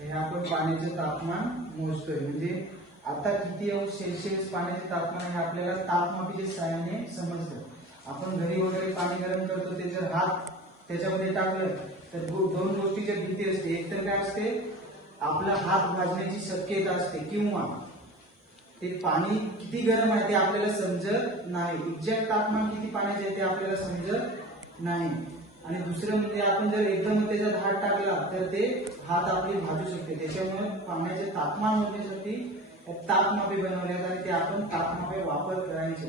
हे आपण पाण्याचे तापमान मोजतोय, म्हणजे आता किती अंश सेल्सिअस पाण्याचे तापमान हे आपल्याला तापमापीच्या सहाय्याने समजतं. आपण घरी वगैरे पाणी गरम करतो, ते जर हात त्याच्यामध्ये टाकलं तर दोन गोष्टीच्या भीती असते. एक तर काय असते, आपला हात भाजण्याची शक्यता असते, किंवा ते पाणी किती गरम आहे ते आपल्याला समजत नाही. एक्झॅक्ट तापमान किती पाण्याचे आहे ते आपल्याला समजत नाही. आणि दुसरं म्हणजे आपण जर एकदम त्याच्यात हात टाकला तर ते हात आपले भाजू शकते. त्याच्यामुळे पाण्याचे तापमान मोजण्यासाठी तापमापे बनवले आहेत आणि ते आपण तापमापे वापर करायचे.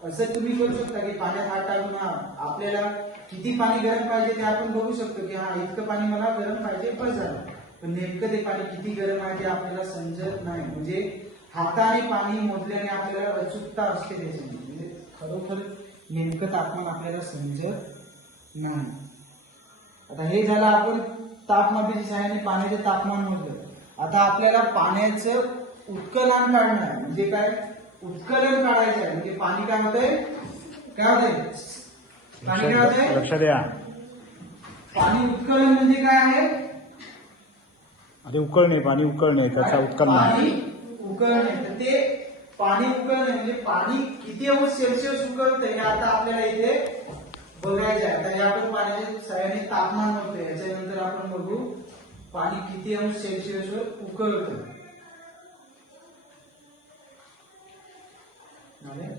असं तुम्ही करू शकता की पाण्यात हात टाकून आपल्याला किती पाणी गरम पाहिजे ते आपण बघू शकतो की हा इतकं पाणी मला गरम पाहिजे, बस झालं. पण नेमकं ते पाणी किती गरम आहे ते आपल्याला समजत नाही. म्हणजे हाताने पाणी मोजल्याने आपल्याला अचूकता असते त्याच्यामध्ये, म्हणजे खरोखर नेमकं तापमान आपल्याला समजत नाही. आता हे झालं आपण तापमापीच्या सहाय्याने पाण्याचे तापमान मोजलं. आता आपल्याला पाण्याचं उत्कलन काढणं आहे. म्हणजे काय, उत्कलन काढायचं आहे. म्हणजे पाणी काय होतंय, काय होतंय, पाणी काय होतंय, लक्ष द्या. पाणी उत्कलन म्हणजे काय आहे, अरे उकळणे, पाणी उकळणे, त्याचा उत्कलन. पाणी उकळणे. तर ते पाणी उकळणे म्हणजे पाणी किती अंश सेल्सिअस उकळतंय हे आता आपल्याला इथे बघायचं आहे. तर आपण पाण्याच्या सहाय्याने तापमान मोजतोय. याच्यानंतर आपण बघू पाणी किती अंश सेल्सिअसवर उकळतं.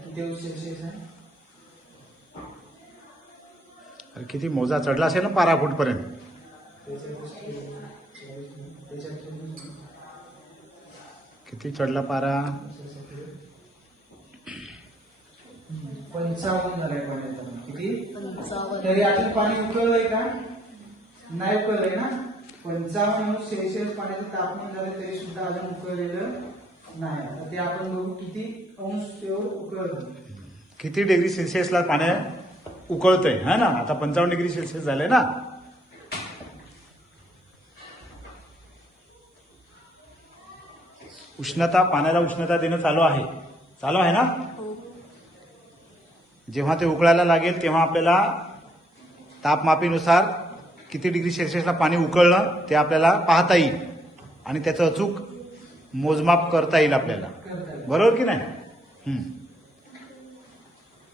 किती अंश सेल्सिअस आहे, अरे किती मोजा चढला असेल ना 12 फूट पर्यंत. किती चढला पारा, 55 झालंय पाण्याचं. किती, तरी आता पाणी उकळलंय का, नाही उकळलंय ना. 55 अंश सेल्सिअस पाण्याचं तापमान झालं तरी सुद्धा अजून उकळलेलं नाही. आता ते आपण बघू किती अंश तेवढं उकळतं. किती डिग्री सेल्सिअसला पाणी उकळतंय, है ना. आता 55 डिग्री सेल्सिअस झाले ना. उष्णता, पाण्याला उष्णता देणं चालू आहे ना. जेव्हा ते उकळायला लागेल तेव्हा आपल्याला तापमापीनुसार किती डिग्री सेल्सिअसला पाणी उकळलं ते आपल्याला पाहता येईल आणि त्याचं अचूक मोजमाप करता येईल आपल्याला. बरोबर की नाही.